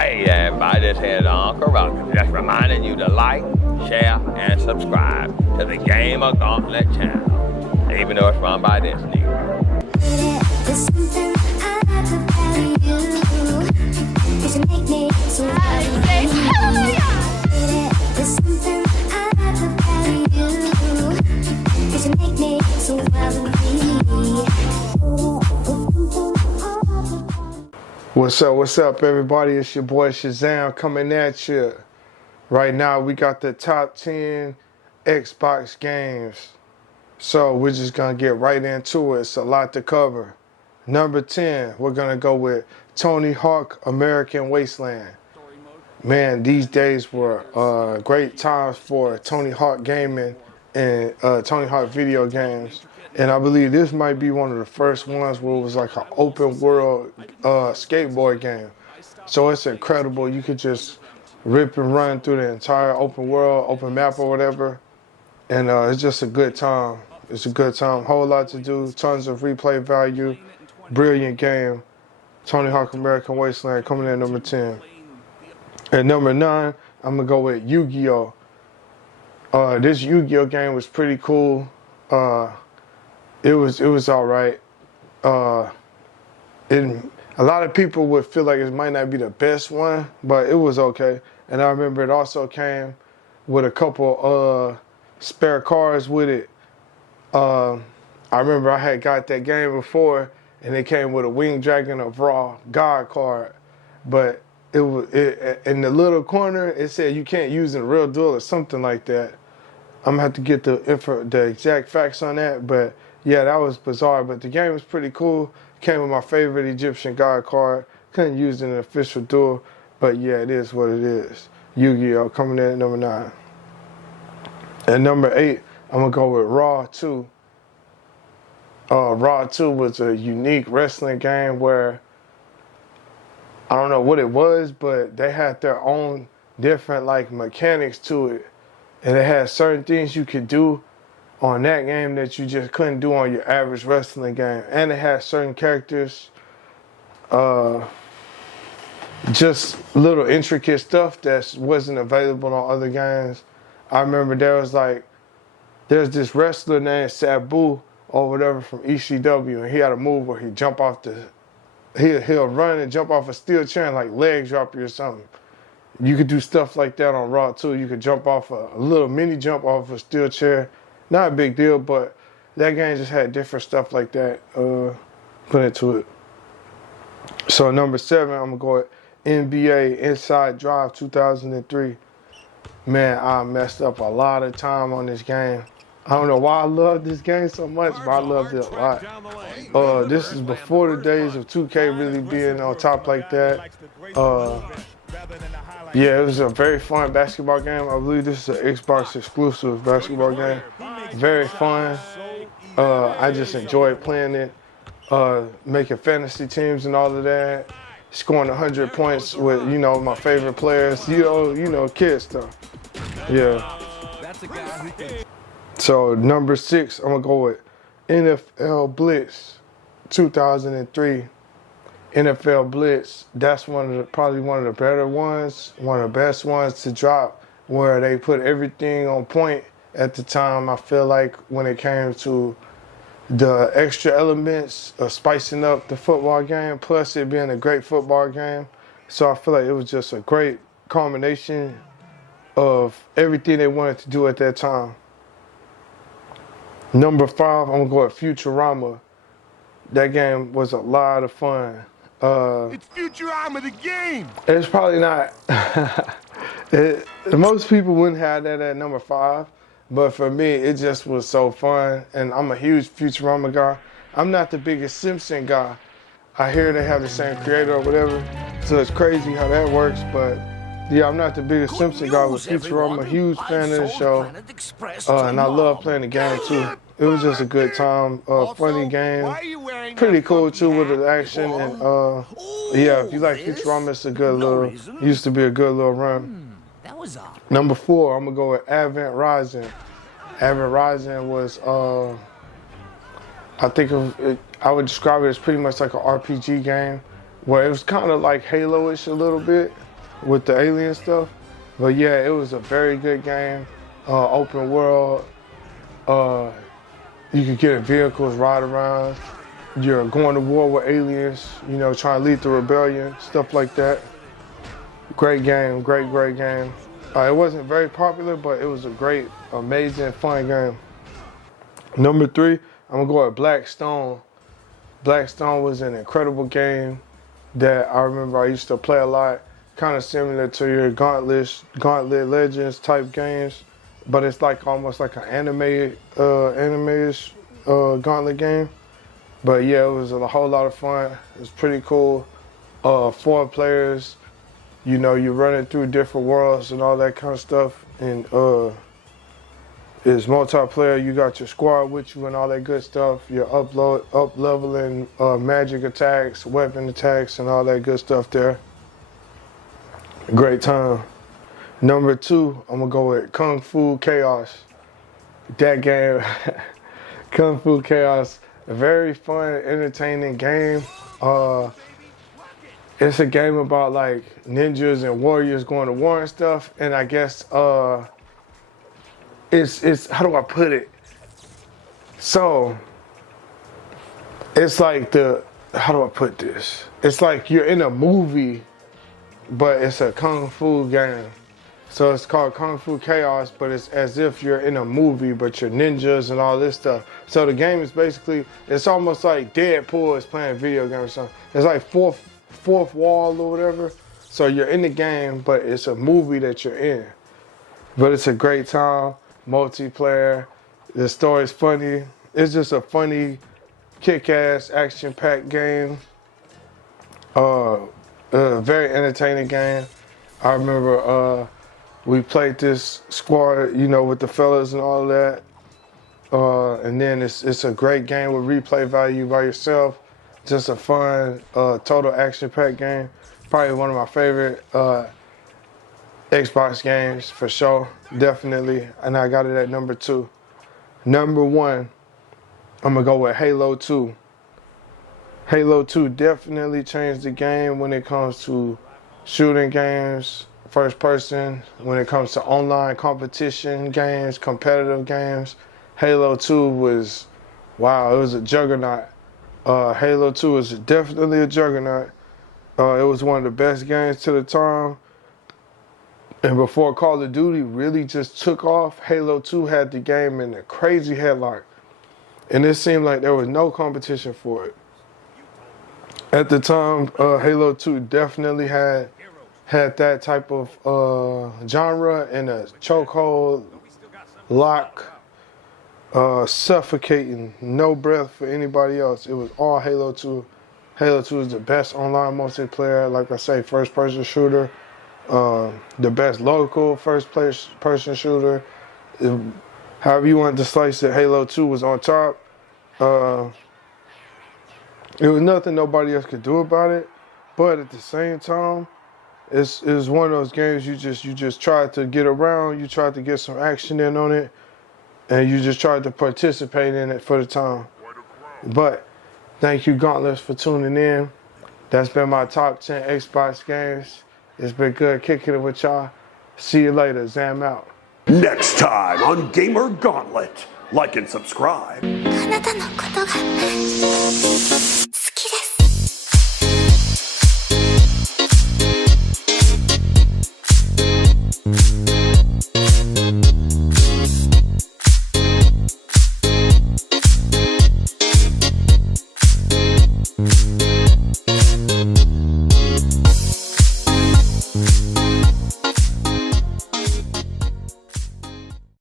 Hey everybody, this here's Uncle Ruckus, just reminding you to like, share, and subscribe to the GamerGauntlet channel, even though it's run by this nigga. What's up, everybody? It's your boy Shazam coming at you. Right now, we got the top 10 Xbox games. So we're just gonna get right into it. It's a lot to cover. Number 10, we're gonna go with Tony Hawk American Wasteland. Man, these days were great times for Tony Hawk gaming and Tony Hawk video games. And I believe this might be one of the first ones where it was like an open world skateboard game. So it's incredible. You could just rip and run through the entire open world, open map or whatever. And it's just a good time. It's a good time. Whole lot to do. Tons of replay value. Brilliant game. Tony Hawk American Wasteland coming in at number 10. At number 9, I'm going to go with Yu-Gi-Oh! This Yu-Gi-Oh! Game was pretty cool. It was all right. A lot of people would feel like it might not be the best one, but it was okay. And I remember it also came with a couple spare cards with it. I remember I had got that game before, and it came with a Winged Dragon of Raw God card, but it in the little corner it said you can't use it in a real duel or something like that. I'm gonna have to get the exact facts on that, but yeah, that was bizarre. But the game was pretty cool. Came with my favorite Egyptian god card. Couldn't use it in an official duel, but yeah, it is what it is. Yu-Gi-Oh! Coming in at number 9. At number 8, I'm gonna go with Raw 2. Raw 2 was a unique wrestling game where I don't know what it was, but they had their own different like mechanics to it. And it had certain things you could do on that game that you just couldn't do on your average wrestling game. And it had certain characters, just little intricate stuff that wasn't available on other games. I remember there's this wrestler named Sabu or whatever from ECW, and he had a move where he'll run and jump off a steel chair and like leg drop you or something. You could do stuff like that on Raw too. You could jump off a little mini jump off a steel chair. Not a big deal, but that game just had different stuff like that put into it. So number 7, I'm gonna go with NBA Inside Drive 2003. Man, I messed up a lot of time on this game. I don't know why I love this game so much, but I loved it a lot. This is before the days of 2K really being on top like that. Yeah, it was a very fun basketball game. I believe this is an Xbox exclusive basketball game. Very fun. I just enjoyed playing it, making fantasy teams and all of that, scoring 100 points with, my favorite players, kid stuff. Yeah. So number 6, I'm gonna go with NFL Blitz 2003. NFL Blitz, that's probably one of the better ones, one of the best ones to drop, where they put everything on point at the time. I feel like when it came to the extra elements of spicing up the football game, plus it being a great football game. So I feel like it was just a great combination of everything they wanted to do at that time. Number 5, I'm gonna go with Futurama. That game was a lot of fun. It's Futurama the game! It's probably not. Most people wouldn't have that at number 5, but for me, it just was so fun. And I'm a huge Futurama guy. I'm not the biggest Simpson guy. I hear they have the same creator or whatever, so it's crazy how that works. But yeah, I'm not the biggest Simpson guy, but Futurama, I'm a huge fan of the show, and I love playing the game too. It was just a good time, funny game, pretty cool too with the action, and yeah, if you like Futurama, it's a good used to be a good little run. Number 4, I'm gonna go with Advent Rising. Advent Rising was, I would describe it as pretty much like an RPG game, where it was kind of like Halo-ish a little bit. with the alien stuff. But yeah, it was a very good game. Open world. You could get in vehicles, ride around. You're going to war with aliens, you know, trying to lead the rebellion, stuff like that. Great game, great game. It wasn't very popular, but it was a great, amazing, fun game. Number 3, I'm gonna go with Blackstone. Blackstone was an incredible game that I remember I used to play a lot, kind of similar to your Gauntlet Legends type games, but it's like almost like an animated Gauntlet game. But yeah, it was a whole lot of fun. It was pretty cool. 4 players, you know, you're running through different worlds and all that kind of stuff. And it's multiplayer. You got your squad with you and all that good stuff. You're up leveling magic attacks, weapon attacks, and all that good stuff there. Great time. Number 2, I'm gonna go with Kung Fu Chaos. That game, Kung Fu Chaos, a very fun, entertaining game. It's a game about like ninjas and warriors going to war and stuff. And I guess it's how do I put it? So it's like how do I put this? It's like you're in a movie, but it's a Kung Fu game. So it's called Kung Fu Chaos, but it's as if you're in a movie, but you're ninjas and all this stuff. So the game is basically, it's almost like Deadpool is playing a video game or something. It's like fourth wall or whatever. So you're in the game, but it's a movie that you're in. But it's a great time, multiplayer. The story's funny. It's just a funny, kick-ass, action-packed game. Very entertaining game. I remember we played this squad, you know, with the fellas and all that. And then it's a great game with replay value by yourself. Just a fun, total action-packed game. Probably one of my favorite Xbox games for sure, definitely. And I got it at number 2. Number 1, I'm gonna go with Halo 2. Halo 2 definitely changed the game when it comes to shooting games, first person, when it comes to online competition games, competitive games. Halo 2 was, wow, it was a juggernaut. Halo 2 is definitely a juggernaut. It was one of the best games to the time. And before Call of Duty really just took off, Halo 2 had the game in a crazy headlock. And it seemed like there was no competition for it. At the time, Halo 2 definitely had that type of genre and a chokehold, lock, suffocating, no breath for anybody else. It was all Halo 2. Halo 2 is the best online multiplayer, like I say, first-person shooter. The best local first-person shooter. However you want to slice it, Halo 2 was on top. It was nothing nobody else could do about it. But at the same time, it's one of those games you just try to get around. You try to get some action in on it. And you just tried to participate in it for the time. But thank you, Gauntlets, for tuning in. That's been my top 10 Xbox games. It's been good kicking it with y'all. See you later. Zam out. Next time on Gamer Gauntlet. Like and subscribe. あなたのことが